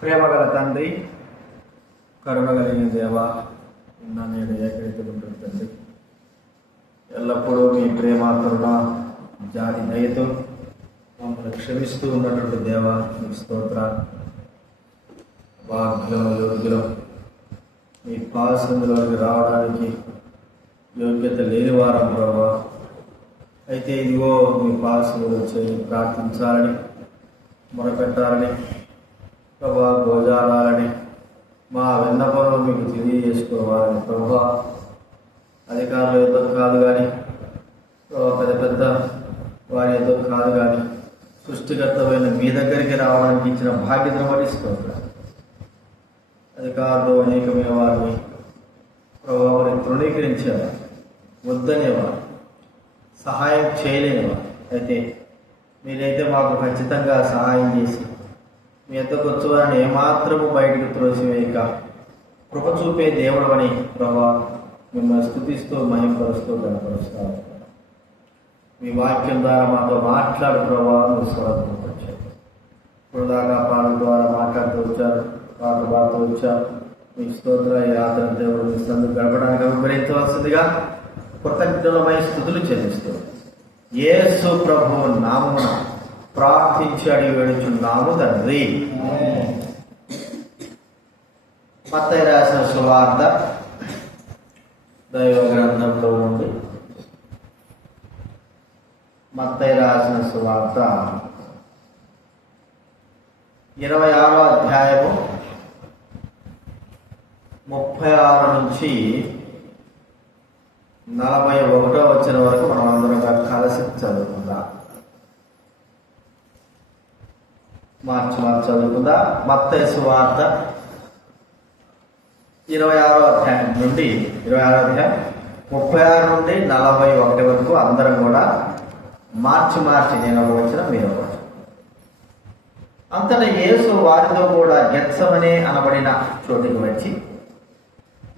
ప్రేమగల తండ్రి, కరుణ కలిగిన దేవ, నేను ఏకరీతికుంటున్న తండ్రి, ఎల్లప్పుడూ మీ ప్రేమ, కరుణ, జాతి, దయతో మమ్మల్ని క్షమిస్తూ ఉన్నటువంటి దేవ, మీ స్తోత్ర. భాగ్యం, యోగ్యులం, మీ పాసంలోకి రావడానికి యోగ్యత లేని వారం ప్రభా. అయితే ఇదిగో మీ పాసంలో వచ్చి ప్రార్థించాలని, మొరపెట్టాలని ప్రభా, గోజాడాలని, మా విన్నపంలో మీకు తెలియజేసుకోవాలని ప్రభా. అధికారుల యుద్ధం కాదు కానీ, పెద్ద పెద్ద వారి యుద్ధం కాదు కానీ, సృష్టికర్తమైన మీ దగ్గరికి రావడానికి ఇచ్చిన బాధ్యతను పట్టిస్తుంది. అధికారులు అనేకమైన వారిని ప్రభావాన్ని తృణీకరించేవారు, వద్దనేవారు, సహాయం చేయలేనివారు. అయితే మీరైతే మాకు ఖచ్చితంగా సహాయం చేసి మీ యొద్దకు వచ్చేవారిని ఏమాత్రము బయటకు త్రోసివేయక కృప చూపే దేవుడు అని ప్రభా మిమ్మల్ని స్తుతిస్తూ, మహిమపరుస్తూ, గణపరుస్తారు. మీ వాక్యం ద్వారా మాతో మాట్లాడు ప్రభా. మీ స్వరం వచ్చారు. ఇప్పుడు దాకా పాటల ద్వారా మాట్లాడుతూ వచ్చారు, పాటలు పాడుతూ వచ్చారు. మీ స్తోత్ర ఈ రాత్రి దేవుడు మీ సందు గడపడానికి అనుగ్రహించవలసిందిగా కృతజ్ఞతలమై స్తుతులు చెల్లిస్తూ యేసు ప్రభు నామమున ప్రార్థించి అడిగి వేడుచున్నాము తండ్రి. మత్తయి రాసిన సువార్త దైవ గ్రంథంలో నుండి, మత్తయి రాసిన సువార్త 26వ అధ్యాయము 36 నుంచి 41వ వచనం వరకు మనం అందరం కలిసి చదువుకుందాం. మార్చి చదువుకుందా. మత్తయి సువార్త 26వ అధ్యాయం నుండి 26వ అధ్యాయం 36 నుండి 41 వరకు అందరం కూడా మార్చి నేను ఒక వచ్చిన మీరు ఒక. అంతటా యేసు వారితో కూడా గెత్సమనే అనబడిన చోటికి వచ్చి,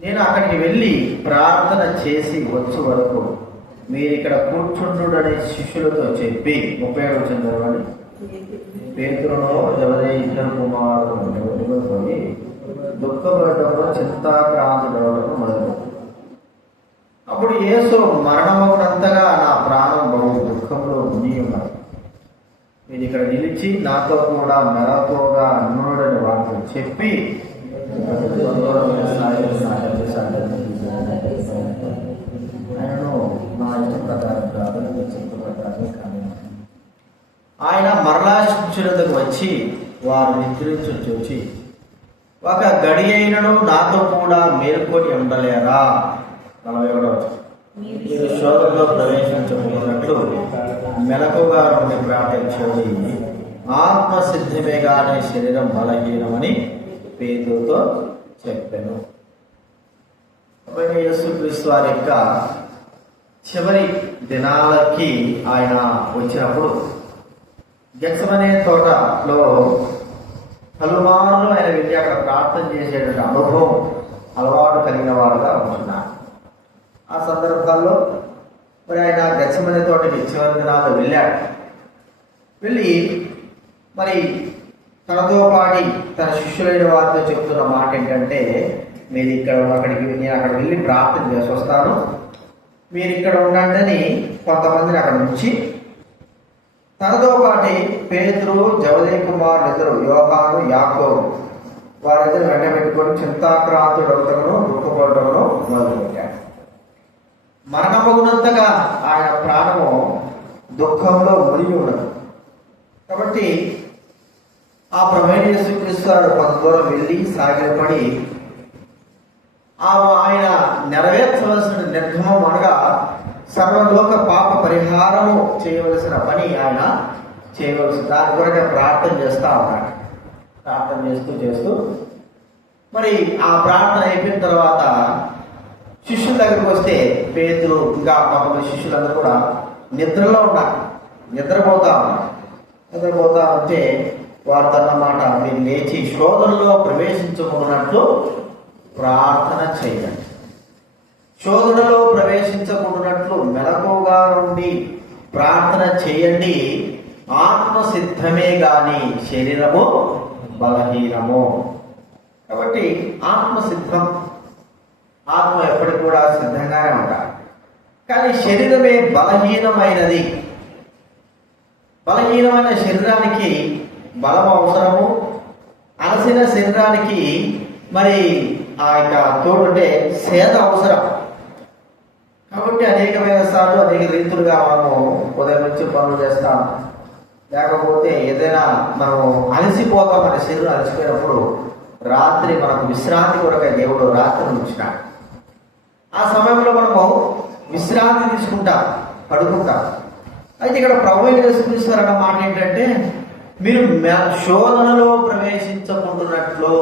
నేను అక్కడికి వెళ్ళి ప్రార్థన చేసి వచ్చు వరకు మీరు ఇక్కడ కూర్చుండుడని శిష్యులతో చెప్పి 37 వచ్చిన చదవండి. పేతురును జబదేయి ఇద్దరు కుమారులు పోయి దుఃఖపడటంలో చింతాక్రాంతుడవడం మొదలుపెట్టారు. అప్పుడు యేసు మరణమవునంతగా నా ప్రాణం బహు దుఃఖంలో మునిగి ఉన్నది. మీరు ఇక్కడ నిలిచి నాతో కూడా మెలకువగా అన్నుడని వారితో చెప్పి ఆయన మరలా శిష్యులకు వచ్చి వారు నిద్రించి చూచి, ఒక గడి అయినను నాతో కూడా మేల్కొని ఉండలేరా? 41వ మీరు శోధనలో ప్రవేశించబోతున్నట్లు మెలకుగా నుండి ప్రార్థించండి. ఆత్మసిద్ధమే కానీ శరీరం బలహీనమని పేతురుతో చెప్పాను. యేసుక్రీస్తు వారి యొక్క చివరి దినాలకి ఆయన వచ్చినప్పుడు గెత్సెమనే తోటలో పలుమార్లు ఆయన వెళ్ళి అక్కడ ప్రార్థన చేసేటువంటి అనుభవం అలవాటు కలిగిన వారుగా ఉంటున్నారు. ఆ సందర్భాల్లో మరి ఆయన గెత్సెమనే తోటకి చివరి దినాల్లో వెళ్ళాడు. వెళ్ళి మరి తనతో పాటి తన శిష్యులైన వారితో చెప్తున్న మాట ఏంటంటే, మీరు నేను అక్కడ వెళ్ళి ప్రార్థన చేసి వస్తాను, మీరు ఇక్కడ ఉండండి. కొంతమందిని అక్కడ నుంచి తనతో పాటి పేతురు, జబదేయి కుమారులు ఇద్దరు, యోహాను, యాకోబు వారిద్దరు వెంట పెట్టుకొని చింతాక్రాంతుడవుటను దుఃఖపడటమును మొదలుపెట్టాడు. మరణమగునంతగా ఆయన ప్రాణము దుఃఖంలో మునిగి ఉన్నది. కాబట్టి ఆ ప్రభువైన యేసుక్రీస్తు కొంత దూరం వెళ్ళి సాగిలపడి ఆయన నెరవేర్చవలసిన నిర్గమం అనగా సర్వలోక పాప పరిహారము చేయవలసిన పని ఆయన చేయవలసిన దాని కొరకే ప్రార్థన చేస్తూ ఉన్నాడు. ప్రార్థన చేస్తూ మరి ఆ ప్రార్థన అయిపోయిన తర్వాత శిష్యుల దగ్గరికి వస్తే పేతురు ఇంకా కొంతమంది శిష్యులందరూ కూడా నిద్రలో ఉన్నారు, నిద్రపోతా ఉంటే వారితో అన్నమాట, మీరు లేచి శోధనలో ప్రవేశించకున్నట్లు ప్రార్థన చేయండి. శోధనలో ప్రవేశించకుండానట్లు మెలకువగా నుండి ప్రార్థన చేయండి. ఆత్మ సిద్ధమే గాని శరీరము బలహీనము. కాబట్టి ఆత్మ సిద్ధం, ఆత్మ ఎప్పటికి కూడా సిద్ధంగానే ఉంటారు. కానీ శరీరమే బలహీనమైనది. బలహీనమైన శరీరానికి బలం అవసరము. అలసిన శరీరానికి మరి ఆ యొక్క తోడుంటే సేద అవసరం. కాబట్టి అనేకమైన సార్లు అనేక రీతులుగా మనము ఉదయం నుంచి పనులు చేస్తాం, లేకపోతే ఏదైనా మనము అలసిపోతాం. మన శరీరం అలసిపోయినప్పుడు రాత్రి మనకు విశ్రాంతి కొరకై దేవుడు రాత్రి ఉంచినాడు. ఆ సమయంలో మనము విశ్రాంతి తీసుకుంటాం, పడుకుంటాం. అయితే ఇక్కడ ప్రభువు యేసుక్రీస్తు మాట ఏంటంటే, మీరు శోధనలో ప్రవేశించుకున్నట్లు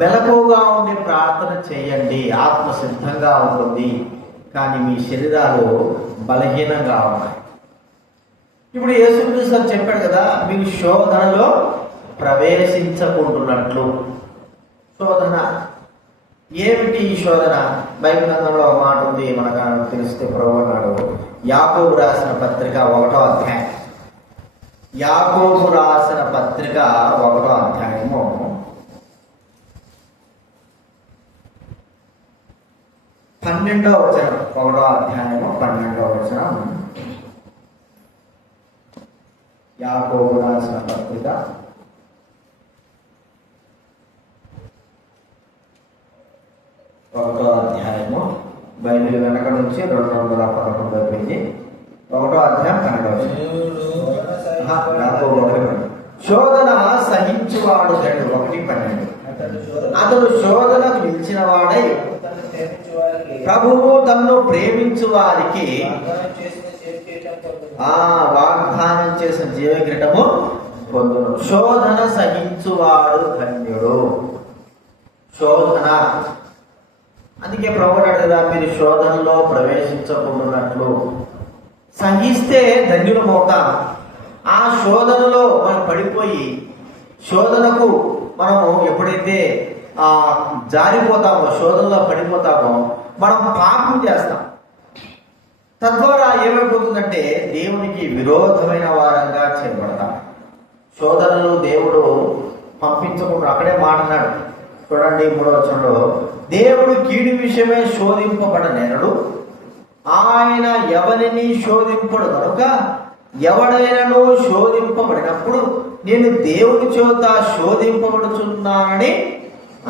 మెలకువగా ఉండి ప్రార్థన చేయండి. ఆత్మ సిద్ధంగా ఉంటుంది, కానీ మీ శరీరాలు బలహీనంగా ఉన్నాయి. ఇప్పుడు యేసుక్రీస్తు చెప్పాడు కదా, మీరు శోధనలో ప్రవేశించకుంటున్నట్లు. శోధన ఏమిటి? ఈ శోధన బైబిల్ గ్రంథంలో ఒక మాట ఉంది, మనకు తెలిస్తే ప్రభువు అన్నాడు. యాకోబు రాసిన పత్రిక 1వ అధ్యాయం, యాకోబు రాసిన పత్రిక 1వ అధ్యాయము 12వ వచనం. 1వ అధ్యాయము 12వ వచనం. యాకోబు రాసిన పత్రిక 1వ అధ్యాయము, బైబిల్ వెనక నుంచి 211 పేజీ, 1వ అధ్యాయం 12వ వచనం. శోధన సహించువాడు 1:12. అతడు శోధనకు నిలిచిన వాడై ప్రభువు తన్ను ప్రేమించు వారికి వాగ్దానం చేసిన జీవకిరీటము పొందును. శోధన సహించువాడు ధన్యుడు. శోధన, అందుకే ప్రభువు కదా, మీరు శోధనలో ప్రవేశించకుండాన్నట్లు. సహిస్తే ధన్యులమవుతాం. ఆ శోధనలో మనం పడిపోయి, శోధనకు మనము ఎప్పుడైతే జారిపోతామో, శోధనలో పడిపోతామో, మనం పాపం చేస్తాం. తద్వారా ఏమైపోతుందంటే దేవునికి విరోధమైన వారంగా చేయబడతాం. శోధనలు దేవుడు పంపించకుండా అక్కడే మాట్లాడు. చూడండి 3వ వచనంలో, దేవుడు కీడు విషయమే శోధింపబడనేరడు, ఆయన ఎవరిని శోధింపడు కనుక ఎవడైనాను శోధింపబడినప్పుడు నేను దేవుని చేత శోధింపబడుచున్నానని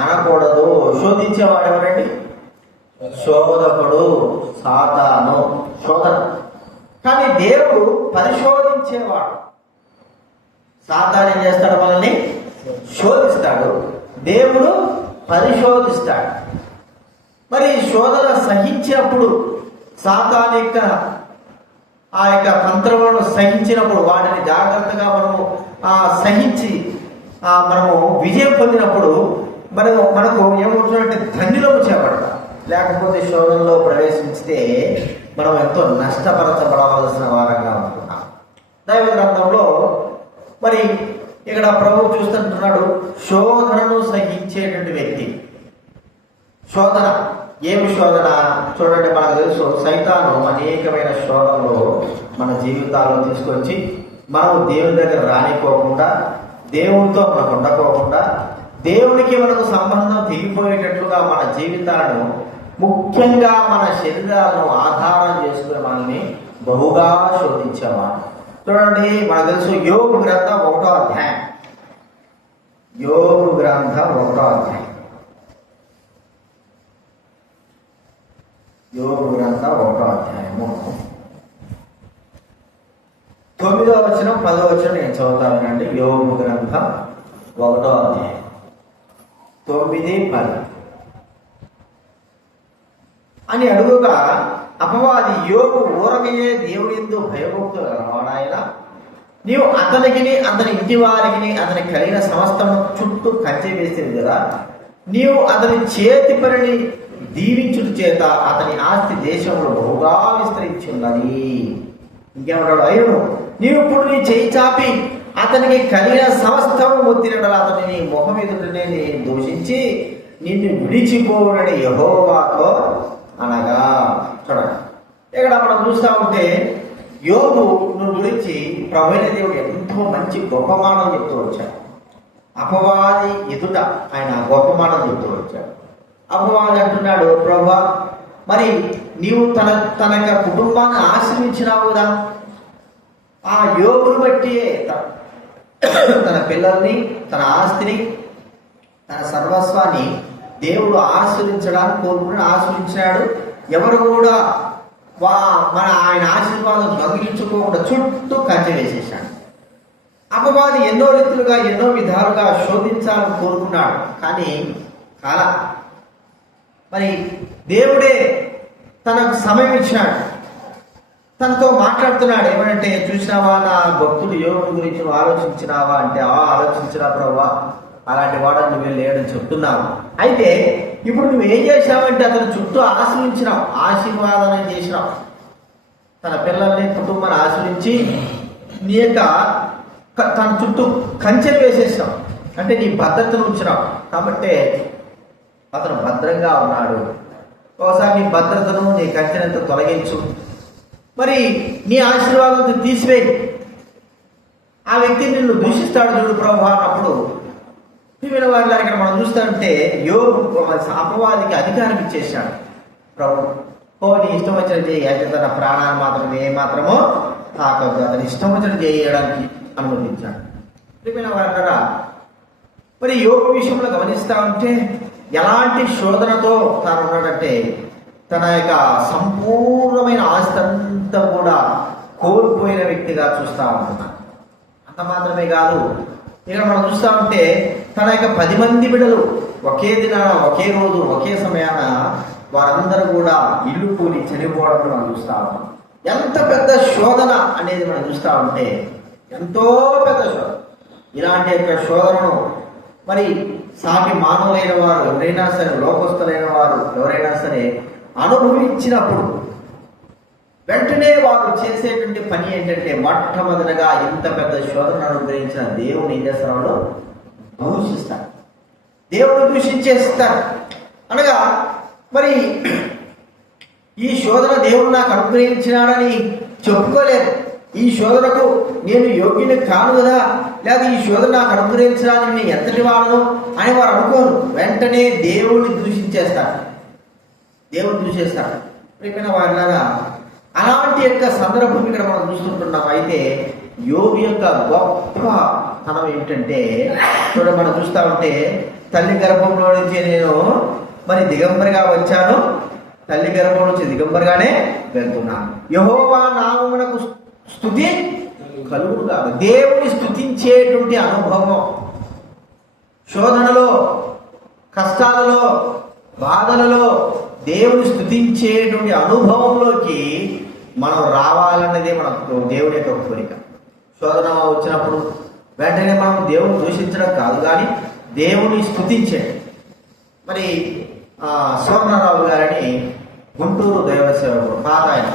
అనకూడదు. శోధించేవాడు ఎవరండి? శోధకుడు, సాతాను. శోధన. కానీ దేవుడు పరిశోధించేవాడు. సాతాను ఏం చేస్తాడు? మనల్ని శోధిస్తాడు, దేవుడు పరిశోధిస్తాడు. మరి శోధన సహించినప్పుడు, సాతాను యొక్క ఆ యొక్క తంత్రములను సహించినప్పుడు, వాటిని జాగ్రత్తగా మనము సహించి మనము విజయం పొందినప్పుడు మనకు ఏమవుతుందంటే ధన్యులము చేపడతాం. లేకపోతే శోధనలో ప్రవేశించితే మనం ఎంతో నష్టపరచబడవలసిన వారంగా ఉంటున్నాం. దైవ గ్రంథంలో మరి ఇక్కడ ప్రభువు చూస్తుంటున్నాడు, శోధనను సహించేటువంటి వ్యక్తి. శోధన ఏమి శోధన? చూడండి, మనకు తెలుసు సైతాను అనేకమైన శోధనలు మన జీవితాల్లో తీసుకొచ్చి మనం దేవుని దగ్గర రానిపోకుండా, దేవునితో మనకు ఉండకోకుండా, దేవునికి మనకు సంబంధం తెగిపోయేటట్లుగా మన జీవితాలను, ముఖ్యంగా మన శరీరాలను ఆధారం చేసుకుని మనల్ని బహుగా శోధించేవాడు. చూడండి, మనకు తెలుసు యోబు గ్రంథం 1వ అధ్యాయం, యోబు గ్రంథం 1వ అధ్యాయం, యోబు గ్రంథం 1వ అధ్యాయము 9వ వచనం 10వ వచనం నేను చదువుతానండి. యోబు గ్రంథం 1వ అధ్యాయం 9, 10 అని అడుగుగా, అపవాది యోబు ఊరకయే దేవుని యందు భయభక్తులు గలవాడాయన, నీవు అతనికి, అతని ఇంటి వారికి, అతని కలిగిన సమస్తము చుట్టూ కంచె వేసేది కదా. నీవు అతని చేతి పనిని దీవించుట చేత అతని ఆస్తి దేశంలో బహుగా విస్తరించి ఉన్నది. ఇంకేమంటాడు? అయిను నీవు ఇప్పుడు నీ చేయి చాపి అతనికి కలిగిన సమస్తము ఒత్తినట్ల అతనిని ముఖం ఎదుటనే దూషించి నిన్ను విడిచిపోవునని యెహోవాతో అనగా. చూడండి, ఇక్కడ మనం చూస్తూ ఉంటే యోబు గురించి ప్రభువైన దేవుడు ఎంతో మంచి గొప్ప మాటలు చెప్తూ వచ్చాడు. అపవాది ఎదుట ఆయన గొప్ప మాటలు చెప్తూ వచ్చాడు. అపవాది అంటున్నాడు, ప్రభువా మరి నీవు తన యొక్క కుటుంబాన్ని ఆశ్రయించినావు కదా, ఆ యోగుని బట్టి తన పిల్లల్ని, తన ఆస్తిని, తన సర్వస్వాన్ని దేవుడు ఆశీర్వించడానికి కోరుకుని ఆశీర్వించాడు. ఎవరు కూడా ఆయన ఆశీర్వాదం దొంగిలించుకోకుండా చుట్టూ కంచె వేసేసాడు. అపవాది ఎన్నో రీతులుగా ఎన్నో విధాలుగా శోధించాలని కోరుకున్నాడు, కానీ కాల మరి దేవుడే తనకు సమయం ఇచ్చాడు. తనతో మాట్లాడుతున్నాడు. ఏమంటే, చూసినావా నా భక్తుడు యోగుని గురించి నువ్వు ఆలోచించినావా అంటే, ఆలోచించినా ప్రభువా, అలాంటి వాడు నువ్వే లేడని చెప్తున్నావు. అయితే ఇప్పుడు నువ్వు ఏం చేసావంటే అతను చుట్టూ ఆశ్రయించినావు, ఆశీర్వాదం చేసినావు. తన పిల్లల్ని, కుటుంబాన్ని ఆశ్రయించి నీ యొక్క తన చుట్టూ కంచె వేసేసావు. అంటే నీ భద్రతను ఉంచినావు. కాబట్టి అతను భద్రంగా ఉన్నాడు. ఒకసారి నీ భద్రతను, నీ కంచెనంతా తొలగించు, మరి నీ ఆశీర్వాదంతో తీసివేయి. ఆ వ్యక్తి నిన్ను దూషిస్తాడు చూడు ప్రభు అన్నప్పుడు ప్రియమైన వారి ఇక్కడ మనం చూస్తామంటే యోబు అపవాదికి అధికారం ఇచ్చేసాడు. ప్రభు నీ ఇష్టం వచ్చిన చేయి, అయితే తన ప్రాణాన్ని మాత్రం ఏమాత్రమో తాకద్దు, అతని ఇష్టం వచ్చిన చేయడానికి అనుమతించాడు. ప్రియమైన వారి మరి యోబు విషయంలో గమనిస్తా ఉంటే ఎలాంటి శోధనతో తాను ఉన్నాడంటే, తన యొక్క సంపూర్ణమైన ఆస్తి అంతా కూడా కోల్పోయిన వ్యక్తిగా చూస్తూ ఉంటున్నాను. అంత మాత్రమే కాదు, ఇక్కడ మనం చూస్తూ ఉంటే తన యొక్క 10 మంది బిడ్డలు ఒకే దినాన, ఒకే రోజు, ఒకే సమయాన వారందరూ కూడా ఇల్లు కూలి చనిపోవడం మనం చూస్తూ ఉంటాం. ఎంత పెద్ద శోధన అనేది మనం చూస్తూ ఉంటే, ఎంతో పెద్ద శోధన. ఇలాంటి యొక్క శోధనను మరి సాటి మానవులైన వారు ఎవరైనా సరే, లోకస్తులైన వారు ఎవరైనా సరే అనుభవించినప్పుడు వెంటనే వారు చేసేటువంటి పని ఏంటంటే, మొట్టమొదటిగా ఇంత పెద్ద శోధన అనుగ్రహించిన దేవుని ఏం చేస్తారో దూషిస్తారు. దేవుడు దూషించేస్తారు. అనగా మరి ఈ శోధన దేవుడు నాకు అనుగ్రహించినాడని చెప్పుకోలేదు. ఈ శోధనకు నేను యోగ్యుని కాను కదా, లేదా ఈ శోధన నాకు అనుగ్రహించడానికి నేను ఎంతటి వాడను అని వారు అనుకోరు. వెంటనే దేవుడిని దూషించేస్తారు, దేవుడు దూషిస్తాడు. ప్రియమైన వారిలాగా అలాంటి యొక్క సందర్భం ఇక్కడ మనం చూస్తుంటున్నాం. అయితే యోబు యొక్క గొప్ప తనం ఏంటంటే, చూడ మనం చూస్తా ఉంటే, తల్లి గర్భంలో నుంచి నేను మరి దిగంబరిగా వచ్చాను, తల్లి గర్భం నుంచి దిగంబరిగానే వెళ్తున్నాను. యెహోవా నామమునకు స్తుతి కలుగుగా. దేవుని స్తుతించేటువంటి అనుభవం శోధనలో, కష్టాలలో, బాధలలో దేవుని స్తుతించేటువంటి అనుభవంలోకి మనం రావాలన్నదే మన దేవుని యొక్క కోరిక. శోధన వచ్చినప్పుడు వెంటనే మనం దేవుని దూషించడం కాదు, కానీ దేవుని స్తుతించేది. మరి సువర్ణరావు గారిని గుంటూరు దైవ సేవకుడు, పాత ఆయన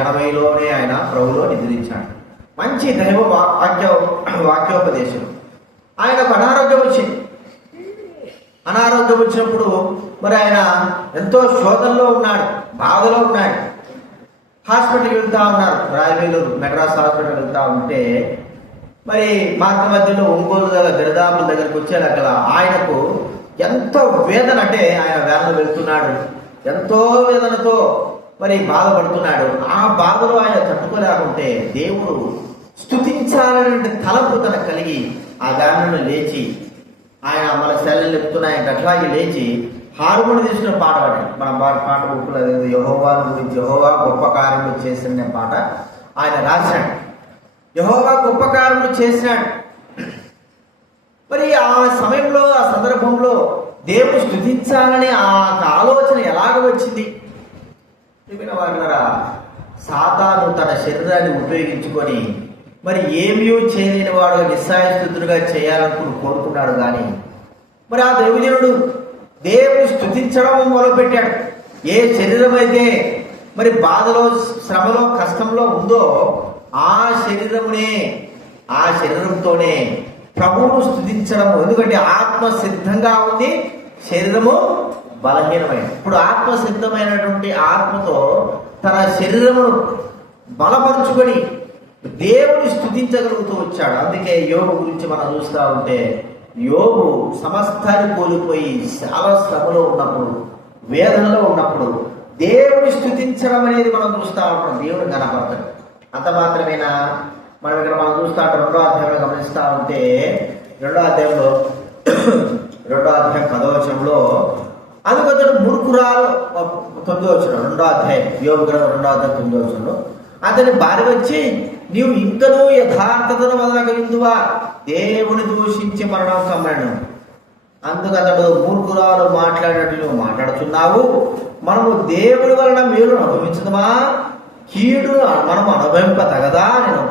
80లోనే ఆయన ప్రభులో నిద్రించాడు. మంచి దైవ వాక్యోపదేశం. ఆయనకు అనారోగ్యం వచ్చింది. అనారోగ్యం వచ్చినప్పుడు మరి ఆయన ఎంతో శోధనలో ఉన్నాడు, బాధలో ఉన్నాడు. హాస్పిటల్కి వెళ్తా ఉన్నారు, రాయవేలూరు మెడ్రాస్ హాస్పిటల్కి వెళ్తా ఉంటే మరి మార్గ మధ్యలో ఒంగోలు దగ్గర దరిదాపుల దగ్గరికి వచ్చే అక్కడ ఆయనకు ఎంతో వేదన, అంటే ఆయన వేదన వెళ్తున్నాడు, ఎంతో వేదనతో మరి బాధపడుతున్నాడు. ఆ బాధలో ఆయన తట్టుకోలేకుంటే దేవుడు స్తుతించాలనే తలంపు తనకు కలిగి ఆ వేదనను లేచి ఆయన మన శైలిని చెప్తున్నాయి అట్లాగే లేచి హార్మోని తీసుకున్న పాట పాడాడు. మన పాట బుక్కులో యెహోవా గురించి, యెహోవా గొప్ప కార్యములు చేసిన పాట ఆయన రాశాడు. యెహోవా గొప్ప కార్యములు చేసినాడు. మరి ఆ సమయంలో, ఆ సందర్భంలో దేవుడు స్తుతించాలని ఆ ఆలోచన ఎలాగ వచ్చింది? వారినరా సాతాను తన శరీరాన్ని ఉపయోగించుకొని మరి ఏమీ చేయలేని వాడు నిస్సాయస్తుతుడుగా చేయాలనుకుని కోరుకున్నాడు. కానీ మరి ఆ దైవజనుడు దేవుని స్తుతించడం మొదలుపెట్టాడు. ఏ శరీరం అయితే మరి బాధలో, శ్రమలో, కష్టంలో ఉందో ఆ శరీరంతోనే ప్రభువును స్తుతించడం. ఎందుకంటే ఆత్మ సిద్ధంగా ఉంది, శరీరము బలహీనమైనది. ఇప్పుడు ఆత్మ సిద్ధమైనటువంటి ఆత్మతో తన శరీరమును బలపరుచుకొని దేవుని స్తుతించగలుగుతూ వచ్చాడు. అందుకే యోబు గురించి మనం చూస్తూ ఉంటే, యోబు సమస్తాన్ని కోల్పోయి చాలా శ్రమలో ఉన్నప్పుడు, వేదనలో ఉన్నప్పుడు దేవుని స్తుతించడం అనేది మనం చూస్తూ ఉంటాం. దేవుని కనపడతాడు. అంత మాత్రమేనా? మనం ఇక్కడ మనం చూస్తూ ఉంటాం. 2వ అధ్యాయంలో గమనిస్తూ ఉంటే, 2వ అధ్యాయంలో 2వ అధ్యాయం 10వ వచనంలో అందుకొంచెం మూర్ఖురాలు 9వ వచనం, 2వ అధ్యాయం యోబు గ్రంథం 2వ అధ్యాయం 9వ వచనంలో అతని భార్య వచ్చి, నీవు ఇంకనూ యథార్థతను వదలగలిందువా, దేవుని దూషించి మరణం కమ్మను. అందుకతడు, మూర్ఖురాలు మాట్లాడినట్టు నువ్వు మాట్లాడుతున్నావు, మనము దేవుని వలన మేలు అనుభవించదమా, కీడును మనము అనుభవింప తగదా. నేను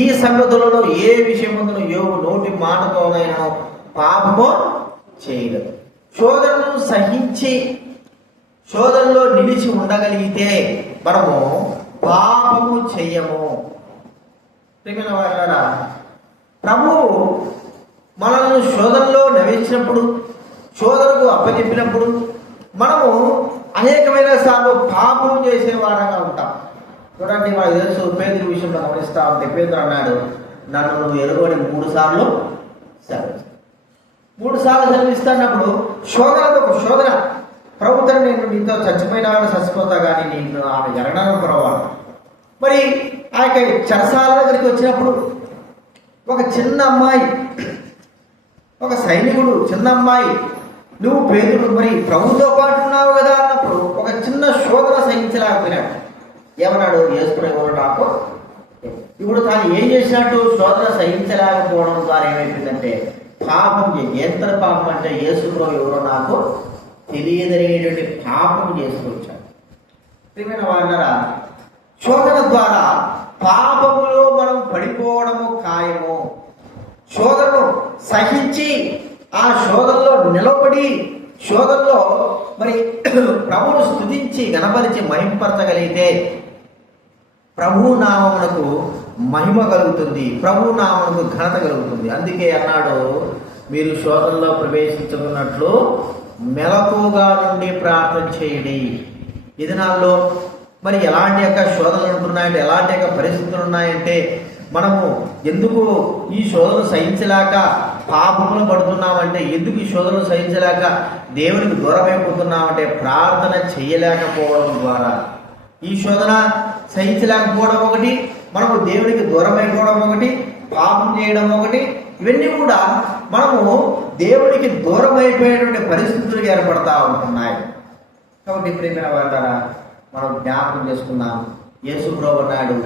ఈ సంగతులలో ఏ విషయముందును యోబు నోటి మాటతోనైనా పాపము చేయలేదు. శోధనను సహించి శోధనలో నిలిచి ఉండగలిగితే మనము పాపము చెయ్యము. ప్రియమైన వారా, ప్రభువు మనల్ని శోధనలో నవ్వించినప్పుడు, శోధనకు అప్పచెప్పినప్పుడు మనము అనేకమైన సార్లు పాపం చేసేవారంగా ఉంటాం. చూడండి, మనకు తెలుసు పేదరి విషయంలో గమనిస్తా ఉంటే, పేదరు అన్నాడు, నన్ను నువ్వు ఎరుగని 3 సార్లు సెలవిస్తాను. 3 సార్లు సెలవిస్తున్నప్పుడు శోధనతో ఒక శోధన. ప్రభుత్వం, నేను నీతో చచ్చిపోయినా కానీ చచ్చిపోతా కానీ నేను ఆమె జరగడం పరవాలి. మరి ఆ యొక్క చెరసాల దగ్గరికి వచ్చినప్పుడు ఒక చిన్న అమ్మాయి, ఒక సైనికుడు, చిన్న అమ్మాయి, నువ్వు పేదడు, మరి ప్రభుతో పాటు ఉన్నావు కదా అన్నప్పుడు ఒక చిన్న శోధన సహించలేకపోయినాడు. ఏమన్నాడు? యేసుప్రభువు నాకు. ఇప్పుడు తాను ఏం చేసినట్టు? శోధన సహించలేకపోవడం ద్వారా ఏమైపోయిందంటే పాపం ఎంత పాపం అంటే, యేసుప్రభువు ఎవరో నాకు తెలియదనేటువంటి పాపం చేసుకొచ్చాడు. ప్రియమైన వారలారా, శోధన ద్వారా పాపములో మనం పడిపోవడము ఖాయము. శోధనను సహించి ఆ శోధనలో నిలబడి శోధనలో మరి ప్రభువును స్తుతించి గణపరిచి మహింపరచగలిగితే ప్రభు నామమునకు మహిమ కలుగుతుంది, ప్రభు నామమునకు ఘనత కలుగుతుంది. అందుకే అన్నాడు, మీరు శోధనలో ప్రవేశించుకున్నట్లు మెలకుగా నుండి ప్రార్థన చేయండి. ఈ దినాల్లో మరి ఎలాంటి యొక్క శోధనలు ఉంటున్నాయంటే, ఎలాంటి యొక్క పరిస్థితులు ఉన్నాయంటే, మనము ఎందుకు ఈ శోధనలు సహించలేక పాపములు పడుతున్నామంటే, ఎందుకు ఈ శోధనలు సహించలేక దేవునికి దూరం అయిపోతున్నామంటే, ప్రార్థన చేయలేకపోవడం ద్వారా. ఈ శోధన సహించలేకపోవడం ఒకటి, మనము దేవునికి దూరం అయిపోవడం ఒకటి, పాపం చేయడం ఒకటి, ఇవన్నీ కూడా మనము దేవునికి దూరం అయిపోయేటువంటి పరిస్థితులు ఏర్పడతా ఉంటున్నాయి. కాబట్టి ప్రియమైన వారలారా, మనం జ్ఞాపకం చేసుకున్నాం. యేసు ప్రభువు అన్నాడు,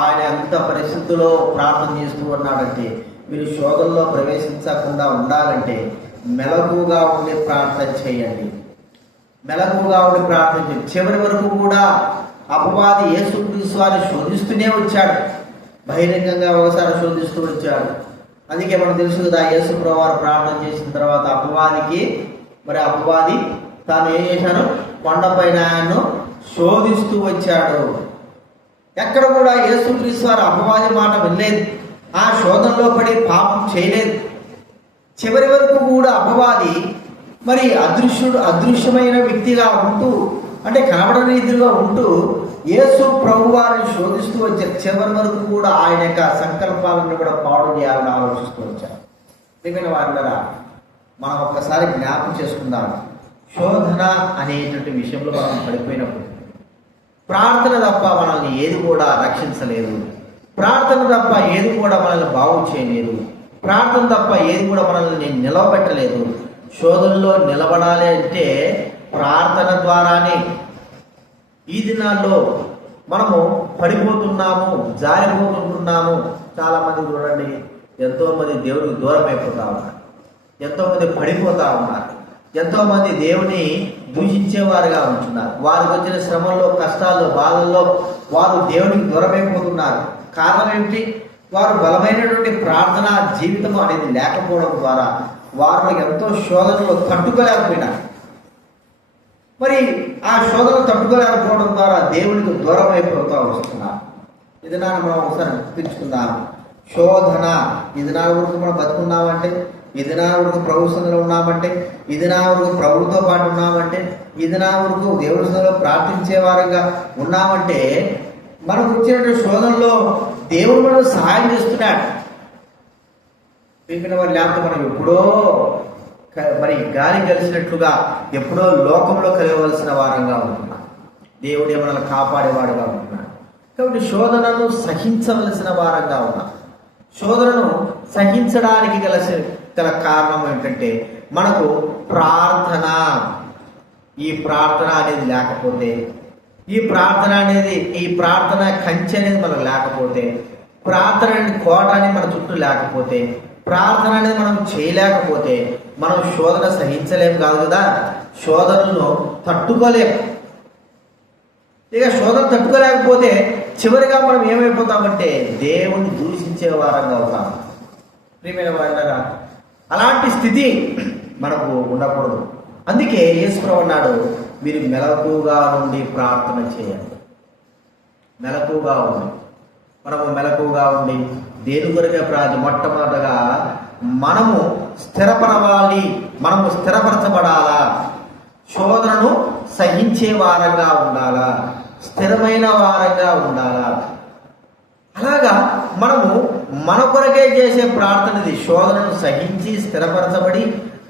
ఆయన అంత పరిస్థితుల్లో ప్రార్థన చేస్తూ ఉన్నాడంటే, మీరు శోధనలో ప్రవేశించకుండా ఉండాలంటే మెలకుగా ఉండి ప్రార్థన చేయండి. మెలకుగా ఉండి ప్రార్థన చేయండి. చివరి వరకు కూడా అపవాది యేసుక్రీస్తు వారిని శోధిస్తూనే వచ్చాడు. బహిరంగంగా ఒకసారి శోధిస్తూ వచ్చాడు. అందుకే మనం తెలుసు కదా, యేసు ప్రభువు వారు ప్రార్థన చేసిన తర్వాత అపవాది తాను ఏం చేశాను? కొండపైన ఆయన్ను శోధిస్తూ వచ్చాడు. ఎక్కడ కూడా యేసుక్రీస్తు వారు అపవాది మాట వినలేదు, ఆ శోధనలో పడి పాపం చేయలేదు. చివరి వరకు కూడా అపవాది మరి అదృశ్యమైన వ్యక్తిగా ఉంటూ, అంటే కనబడని రీతిగా ఉంటూ యేసు ప్రభు వారిని శోధిస్తూ వచ్చారు. చివరి వరకు కూడా ఆయన యొక్క సంకల్పాలను కూడా పాడు చేయాలని ఆలోచిస్తూ వచ్చారు. ప్రియమైన వారులారా, మనం ఒక్కసారి జ్ఞాపకం చేసుకుందాం. శోధన అనేటువంటి విషయంలో మనం పడిపోయినప్పుడు ప్రార్థన తప్ప మనల్ని ఏది కూడా రక్షించలేదు. ప్రార్థన తప్ప ఏది కూడా మనల్ని బాగు చేయలేదు. ప్రార్థన తప్ప ఏది కూడా మనల్ని నిలవబెట్టలేదు. శోధనలో నిలబడాలి అంటే ప్రార్థన ద్వారానే. ఈ దినాల్లో మనము పడిపోతున్నాము, జారిపోతుంటున్నాము. చాలామంది చూడండి, ఎంతోమంది దేవునికి దూరం అయిపోతా ఉన్నారు, ఎంతోమంది పడిపోతా ఉన్నారు, ఎంతోమంది దేవుని దూషించేవారుగా ఉంటున్నారు. వారికి వచ్చిన శ్రమల్లో, కష్టాల్లో, బాధల్లో వారు దేవునికి దూరమైపోతున్నారు. కారణం ఏమిటి? వారు బలమైనటువంటి ప్రార్థన జీవితం అనేది లేకపోవడం ద్వారా వారు ఎంతో శోధనలు తట్టుకోలేకపోయినారు. మరి ఆ శోధనలు తట్టుకోలేకపోవడం ద్వారా దేవునికి దూరం అయిపోతూ వస్తున్నారు. ఇది మనం ఒకసారి గుర్తించుకుందాం. శోధన, ఇది నా వరకు మనం బతుకున్నామంటే, ఇది నా వరకు ప్రభు సందులో ఉన్నామంటే, ఇది నా వరకు ప్రభుతో పాటు ఉన్నామంటే, ఇది నా వరకు దేవుడి సందులో ప్రార్థించే వారంగా ఉన్నామంటే మనకు వచ్చినటువంటి శోధనలో దేవుడు మనకు సహాయం చేస్తున్నాడు. పీకిన వారి లేకపోతే మనం ఎప్పుడో మరి గాలి కలిసినట్లుగా ఎప్పుడో లోకంలో కలగవలసిన వారంగా ఉంటున్నాం. దేవుడే మనల్ని కాపాడేవాడుగా ఉంటున్నాడు. కాబట్టి శోధనను సహించవలసిన వారంగా ఉన్నాం. శోధనను సహించడానికి గల కారణం ఏంటంటే మనకు ప్రార్థన. ఈ ప్రార్థన అనేది లేకపోతే, ఈ ప్రార్థన కంచె అనేది మనకు లేకపోతే, ప్రార్థన అనేది కోట అనేది మన చుట్టూ లేకపోతే, ప్రార్థన అనేది మనం చేయలేకపోతే మనం శోధన సహించలేము కాదు కదా, శోధనను తట్టుకోలేము. ఇక శోధన తట్టుకోలేకపోతే చివరిగా మనం ఏమైపోతామంటే దేవుణ్ణి దూషించే వారంగా అవుతాం. ప్రియమైన వారంగా అలాంటి స్థితి మనకు ఉండకూడదు. అందుకే యేసుప్రభువు అన్నాడు, మీరు మెలకుగా నుండి ప్రార్థన చేయండి. మెలకుగా ఉండి మనము మెలకుగా ఉండి దేని కొరకే ప్రార్థన. మొట్టమొదటగా మనము స్థిరపడవాలి, మనము స్థిరపరచబడాలా, శోధనను సహించే వారంగా ఉండాలా, స్థిరమైన వారంగా ఉండాలా. అలాగా మనము మన కొరకే చేసే ప్రార్థనది శోధనను సహించి స్థిరపరచబడి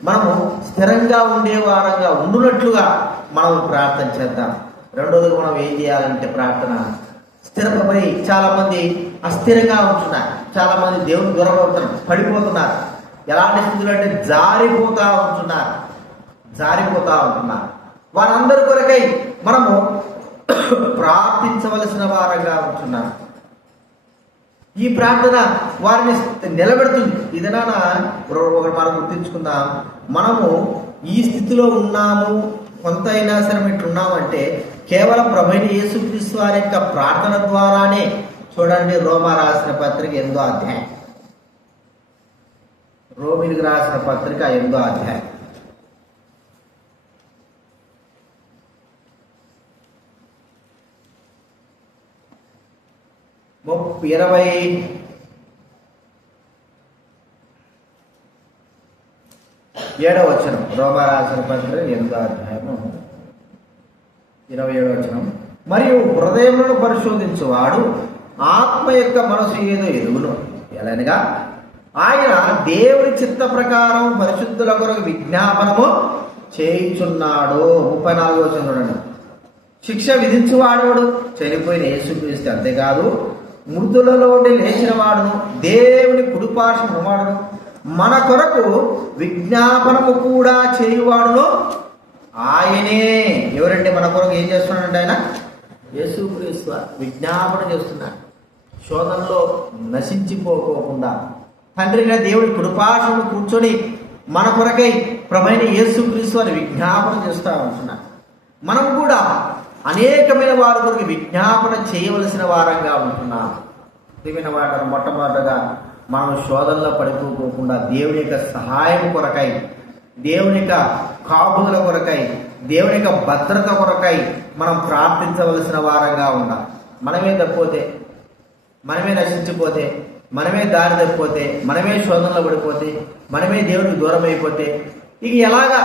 మనము స్థిరంగా ఉండే వారంగా ఉండునట్లుగా మనం ప్రార్థన చేద్దాం. రెండోది మనం ఏం చేయాలంటే ప్రార్థన స్థిరపడి. చాలా మంది అస్థిరంగా ఉంటున్నారు, చాలా మంది దేవుని దూరం అవుతున్నారు, పడిపోతున్నారు. ఎలాంటి స్థితులు అంటే జారిపోతా ఉంటున్నారు. వారందరి కొరకై మనము ప్రార్థించవలసిన వారంగా ఉంటున్నాం. ఈ ప్రార్థన వారిని నిలబెడుతుంది. ఇదైనా ఒకటి మనం గుర్తించుకుందాం, మనము ఈ స్థితిలో ఉన్నాము, కొంత అయినా సరే ఇట్లున్నామంటే కేవలం ప్రభువైన యేసుక్రీస్తు వారి యొక్క ప్రార్థన ద్వారానే. చూడండి, రోమా రాసిన పత్రిక 8వ అధ్యాయం, రోమిలికి రాసిన పత్రిక 8వ అధ్యాయం 27వ వచనం. రోమా రాసిన పత్రిక 8వ అధ్యాయము 27వ వచనం. మరియు హృదయములను పరిశోధించువాడు ఆత్మ యొక్క మనసు ఏదో ఎరుగును, ఎలానగా ఆయన దేవుని చిత్త ప్రకారం పరిశుద్ధుల కొరకు విజ్ఞాపనము చేయుచున్నాడు. 34వ వచనం చూడండి. శిక్ష విధించువాడు చనిపోయిన యేసుక్రీస్తు, అంతేకాదు మృతులలో ఉండి లేచిన వాడును దేవుని కుడిపార్శ్వమున వాడును మన కొరకు విజ్ఞాపనము కూడా చేయువాడును ఆయనే. ఎవరంటే మన కొరకు ఏం చేస్తున్నాడంటే ఆయన యేసుక్రీస్తు విజ్ఞాపన చేస్తున్నాడు. శోధనలో నశించిపోకోకుండా తండ్రిగా దేవుని కుడిపార్శ్వమున కూర్చొని మన కొరకై ప్రభువైన యేసుక్రీస్తు అని విజ్ఞాపన చేస్తూ ఉంటున్నాడు. మనం కూడా అనేకమైన వారి కొరకు విజ్ఞాపన చేయవలసిన వారంగా ఉంటున్నాం. ప్రియమైన వారు, మొట్టమొదటగా మనం శోధనలో పడిపోకుండా దేవుని యొక్క సహాయం కొరకై, దేవుని యొక్క కాపుదల కొరకై, దేవుని యొక్క భద్రత కొరకై మనం ప్రార్థించవలసిన వారంగా ఉన్నాం. మనమే తప్పిపోతే, మనమే నశించిపోతే, మనమే దారి తప్పిపోతే, మనమే శోధనలో పడిపోతే, మనమే దేవునికి దూరం అయిపోతే ఇక ఎలాగా?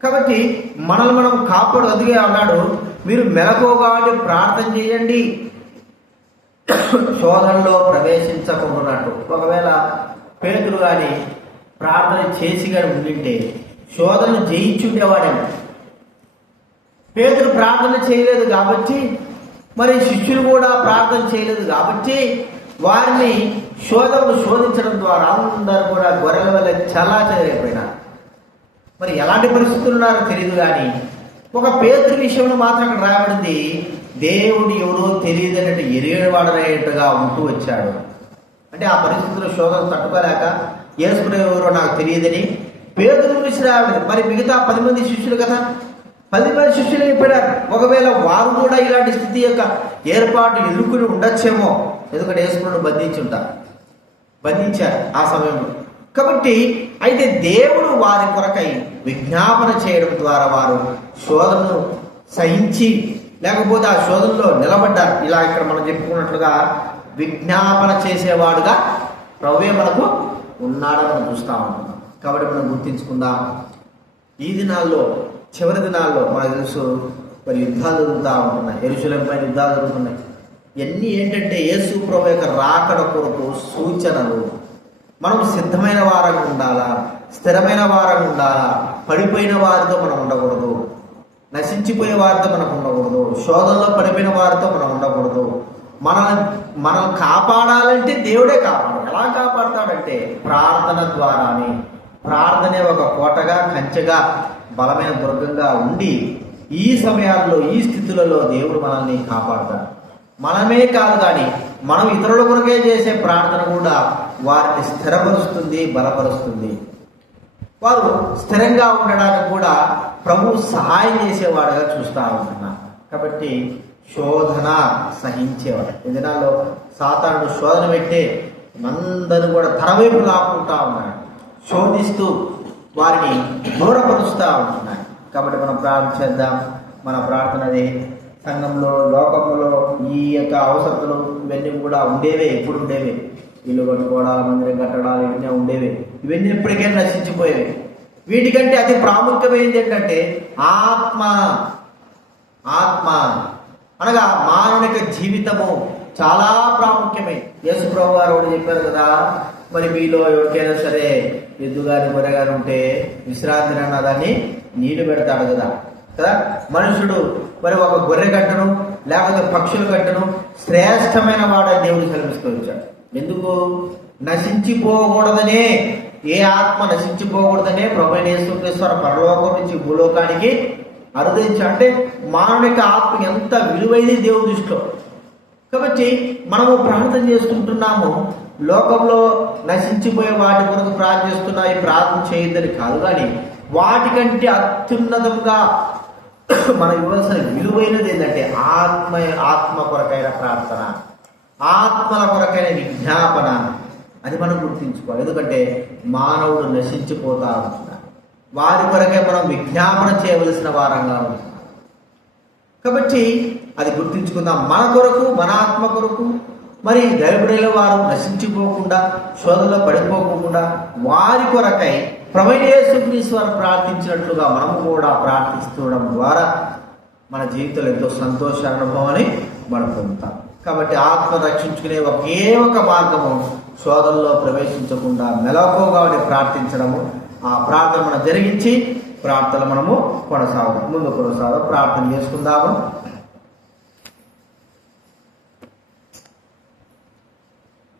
కాబట్టి మనల్ని మనం కాపాడు. అందుకే అన్నాడు, మీరు మెలకువగా ప్రార్థన చేయండి, శోధనలో ప్రవేశించకుండాన్నట్టు. ఒకవేళ పేతురు కానీ ప్రార్థన చేసి కానీ ఉండింటే శోధనను జయించుండేవాడేమో. పేతురు ప్రార్థన చేయలేదు కాబట్టి, మరి శిష్యులు కూడా ప్రార్థన చేయలేదు కాబట్టి వారిని శోధించడం ద్వారా అందరూ కూడా గొర్రెల వల్ల చాలా చెదరైపోయినారు. మరి ఎలాంటి పరిస్థితులు ఉన్నారో తెలియదు, కానీ ఒక పేతురు విషయంలో మాత్రం అక్కడ రాయబడింది, దేవుడు ఎవరో తెలియదు అన్నట్టు ఎరిగేవాడనేట్టుగా ఉంటూ వచ్చాడు. అంటే ఆ పరిస్థితుల్లో శోధన తట్టుకోలేక యేసుడు ఎవరో నాకు తెలియదని పేతురు గురించి రాయబడింది. మరి మిగతా 10 మంది శిష్యులు కదా, 10 మంది శిష్యులు అయిపోయారు. ఒకవేళ వారు కూడా ఇలాంటి స్థితి యొక్క ఏర్పాటు ఎదుర్కొని ఉండొచ్చేమో, ఎందుకంటే యేసుడు బంధించారు ఆ సమయంలో. కాబట్టి అయితే దేవుడు వారి కొరకై విజ్ఞాపన చేయడం ద్వారా వారు శోధనను సహించి, లేకపోతే ఆ శోధనలో నిలబడ్డారు. ఇలా ఇక్కడ మనం చెప్పుకున్నట్లుగా విజ్ఞాపన చేసేవాడుగా ప్రభువే మనకు ఉన్నాడని మనం చూస్తూ ఉంటున్నాం. కాబట్టి మనం గుర్తించుకుందాం, ఈ దినాల్లో, చివరి దినాల్లో మనకు తెలుసు మరి యుద్ధాలు జరుగుతూ ఉంటున్నాయి. యెరూషలేము పైన యుద్ధాలు జరుగుతున్నాయి. ఇవన్నీ ఏంటంటే యేసు ప్రభు యొక్క రాకడ కొరకు సూచనలు. మనం సిద్ధమైన వారంగా ఉండాలా, స్థిరమైన వారంగా ఉండాలా. పడిపోయిన వారితో మనం ఉండకూడదు, నశించిపోయే వారితో మనం ఉండకూడదు, శోధనలో పడిపోయిన వారితో మనం ఉండకూడదు. మనం కాపాడాలంటే దేవుడే కాపాడు. ఎలా కాపాడతాడంటే ప్రార్థన ద్వారానే. ప్రార్థనే ఒక కోటగా, కంచెగా, బలమైన దుర్గంగా ఉండి ఈ సమయాల్లో, ఈ స్థితులలో దేవుడు మనల్ని కాపాడతాడు. మనమే కాదు కానీ మనం ఇతరుల కొరకే చేసే ప్రార్థన కూడా వారిని స్థిరపరుస్తుంది, బలపరుస్తుంది. వారు స్థిరంగా ఉండడానికి కూడా ప్రభు సహాయం చేసేవాడుగా చూస్తూ ఉంటున్నారు. కాబట్టి శోధన సహించేవాడు. ఈ దినాల్లో సాతానుడు శోధన పెట్టే అందరిని కూడా తన వైపు లాక్కుంటా ఉన్నాడు, శోధిస్తూ వారిని దూరపరుస్తూ ఉంటున్నాడు. కాబట్టి మనం ప్రార్థన చేద్దాం. మన ప్రార్థనది సంఘంలో, లోకంలో ఈ యొక్క అవసరతలు ఇవన్నీ కూడా ఉండేవే, ఎప్పుడు ఉండేవి. ఇల్లు కట్టుకోవడాలు, మందిరం కట్టడాలు ఇవన్నీ ఉండేవి. ఇవన్నీ ఎప్పటికైనా నశించిపోయేవి. వీటికంటే అతి ప్రాముఖ్యమైనది ఏంటంటే ఆత్మ. అనగా మానవిక జీవితము చాలా ప్రాముఖ్యమే. యేసు ప్రభు వారు ఒకటి చెప్పారు కదా, మరి మీలో ఎవరికైనా సరే ఎద్దు కానీ గొర్రె కానీ ఉంటే విశ్రాంతి అన్నదాన్ని నీళ్లు పెడతాడు కదా. మనుషుడు మరి ఒక గొర్రె గట్టను లేకపోతే పక్షుల గట్టను శ్రేష్టమైన వాడని దేవుడు సెలవిస్తూ వచ్చాడు. ఎందుకు? నశించిపోకూడదనే, ఏ ఆత్మ నశించిపోకూడదనే ప్రభువైన యేసుక్రీస్తు పరలోకం నుంచి భూలోకానికి అరుదించి. అంటే మానవిక ఆత్మ ఎంత విలువైనది దేవుడి దృష్టిలో. కాబట్టి మనము ప్రార్థన చేసుకుంటున్నాము, లోకంలో నశించిపోయే వాటి కొరకు ప్రార్థిస్తున్నాయి, ప్రార్థన చేయొద్దని కాదు, కానీ వాటికంటే అత్యున్నతంగా మనం ఇవ్వాల్సిన విలువైనది ఏంటంటే ఆత్మ కొరకైన ప్రార్థన, ఆత్మల కొరకైన విజ్ఞాపన. అది మనం గుర్తించుకోవాలి. ఎందుకంటే మానవుడు నశించిపోతా ఉంటున్నాడు, వారి కొరకే మనం విజ్ఞాపన చేయవలసిన వారంగా ఉంటున్నాం. కాబట్టి అది గుర్తించుకుందాం. మన కొరకు, మన ఆత్మ కొరకు, మరి గర్భిణీల వారు నశించిపోకుండా, శోధనలో పడిపోకుండా వారి కొరకై ప్రభువైన యేసుక్రీస్తు వారు ప్రార్థించినట్లుగా మనము కూడా ప్రార్థిస్తుండడం ద్వారా మన జీవితంలో ఎంతో సంతోష అనుభవాన్ని మనం పొందుతాం. కాబట్టి ఆత్మ రక్షించుకునే ఒకే ఒక మార్గము శోధనలో ప్రవేశించకుండా మెలకువగా ప్రార్థించడము. ఆ ప్రార్థన మనం జరిగించి ప్రార్థన మనము ముందు కొనసాగుదాం. ప్రార్థన చేసుకుందాము.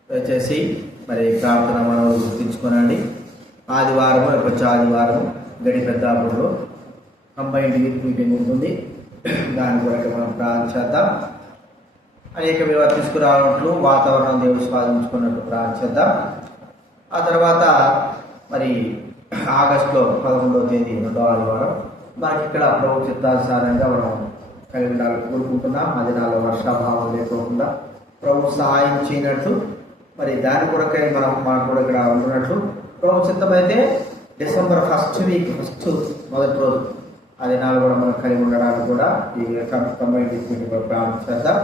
దయచేసి మరి ప్రార్థన మనం గుర్తించుకోనండి. ఆదివారం, వచ్చే ఆదివారం గడి పెద్దాపూర్లో కంబైన్డ్ యూత్ మీటింగ్ ఉంటుంది. దాని కొరకు మనం ప్రార్థన చేద్దాం. అనేక విలువ తీసుకురావట్లు, వాతావరణం దేవుడు స్వాధీనించుకున్నట్టు ప్రార్థన చేద్దాం. ఆ తర్వాత మరి ఆగస్టులో 11వ తేదీ 2వ ఆదివారం మనకి ఇక్కడ ప్రభు చిత్తానుసారంగా మనం కలిగి ఉండాలని కోరుకుంటున్నాం. ఆ దినాల్లో వర్షాభావం లేకోకుండా ప్రభు సహాయం చేయనట్లు, మరి దాని కొరకై మనం కూడా ఇక్కడ ఉంటున్నట్లు ప్రభు చిత్తమైతే డిసెంబర్ ఫస్ట్ మొదటి రోజు ఆ దినాలు కూడా మనం కలిగి ఉండడానికి కూడా ఈ కంబైన్డ్ మీటింగ్ ప్రారంభం చేద్దాం.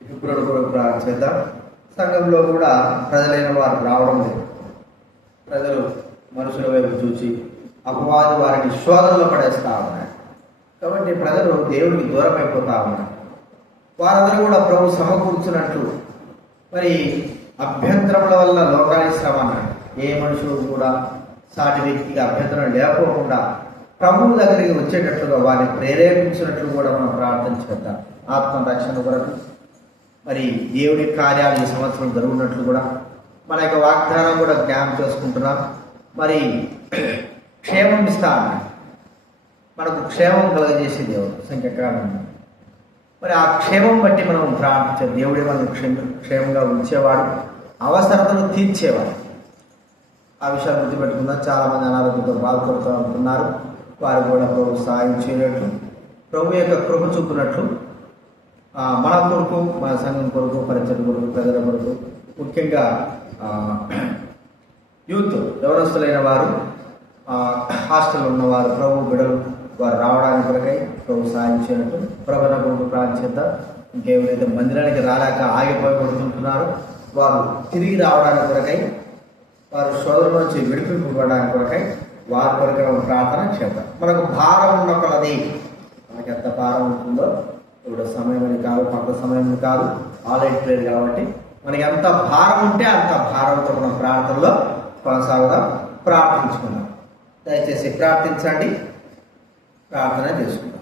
ఇప్పుడు కూడా ప్రారంభం చేద్దాం. సంఘంలో కూడా ప్రజలైన వారు రావడం లేదు. ప్రజలు మనుషుల వైపు చూసి అపవాది వారిని శోధనలో పడేస్తా ఉన్నారు. కాబట్టి ప్రజలు దేవుడికి దూరం అయిపోతా ఉన్నారు. వారందరూ కూడా ప్రభు సమకూర్చున్నట్లు, మరి అభ్యంతరముల వల్ల లోకానికి శ్రమ అన్నాడు. ఏ మనుషులు కూడా సాటి వ్యక్తికి అభ్యంతరం లేకపోకుండా ప్రభువు దగ్గరికి వచ్చేటట్లుగా వారిని ప్రేరేపించినట్లు కూడా మనం ప్రార్థన చేద్దాం. ఆత్మ రక్షణ కొరకు మరి దేవుడి కార్యాలు ఈ సంవత్సరం జరుగుతున్నట్లు కూడా మన యొక్క వాగ్దానం కూడా జ్ఞానం చేసుకుంటున్నాం. మరి క్షేమం ఇస్తా అన్నాడు. మనకు క్షేమం కలగజేసే దేవుడు సంఖ్యాకాలం. మరి ఆ క్షేమం బట్టి మనం ప్రార్థించాం. దేవుడే మనం క్షేమంగా ఉంచేవాడు, అవసరతలు తీర్చేవాడు. ఆ విషయాలు గుర్తుపెట్టుకుందాం. చాలామంది అనారోగ్యంతో బాధపడుతూ ఉంటున్నారు. వారు కూడా ప్రభు సహాయం చేయనట్లు, ప్రభు యొక్క కృప చూపునట్లు మన కొరకు, మన సంఘం కొరకు, పరిచయం కొరకు, ప్రజల కొరకు, ముఖ్యంగా యూత్ యవనస్తులైన వారు, హాస్టల్లో ఉన్నవారు, ప్రభు బిడలు వారు రావడానికి కొరకై ప్రభు సాయం చేయనట్టు ప్రభుత్వ కొరకు ప్రార్థిద్దాం. ఇంకెవరైతే మందిరానికి రాలేక ఆగిపోయి పడుతుంటున్నారో వారు తిరిగి రావడానికి కొరకై, వారు శోధన నుంచి విడిపింపబడడానికి కొరకై వారి కొరకై ప్రార్థన చేద్దాం. మనకు భారం ఉన్న కొలది, మనకి ఎంత భారం ఉంటుందో ఇప్పుడు సమయం అని కాదు, పక్క సమయం కాదు, ఆల్రెడీ ప్రేయర్ కాబట్టి మనకి ఎంత భారం ఉంటే అంత భారంతో మనం ప్రార్థనలో కొనసాగుదాం, ప్రార్థించుకుందాం. దయచేసి ప్రార్థించండి, ప్రార్థన చేసుకుందాం.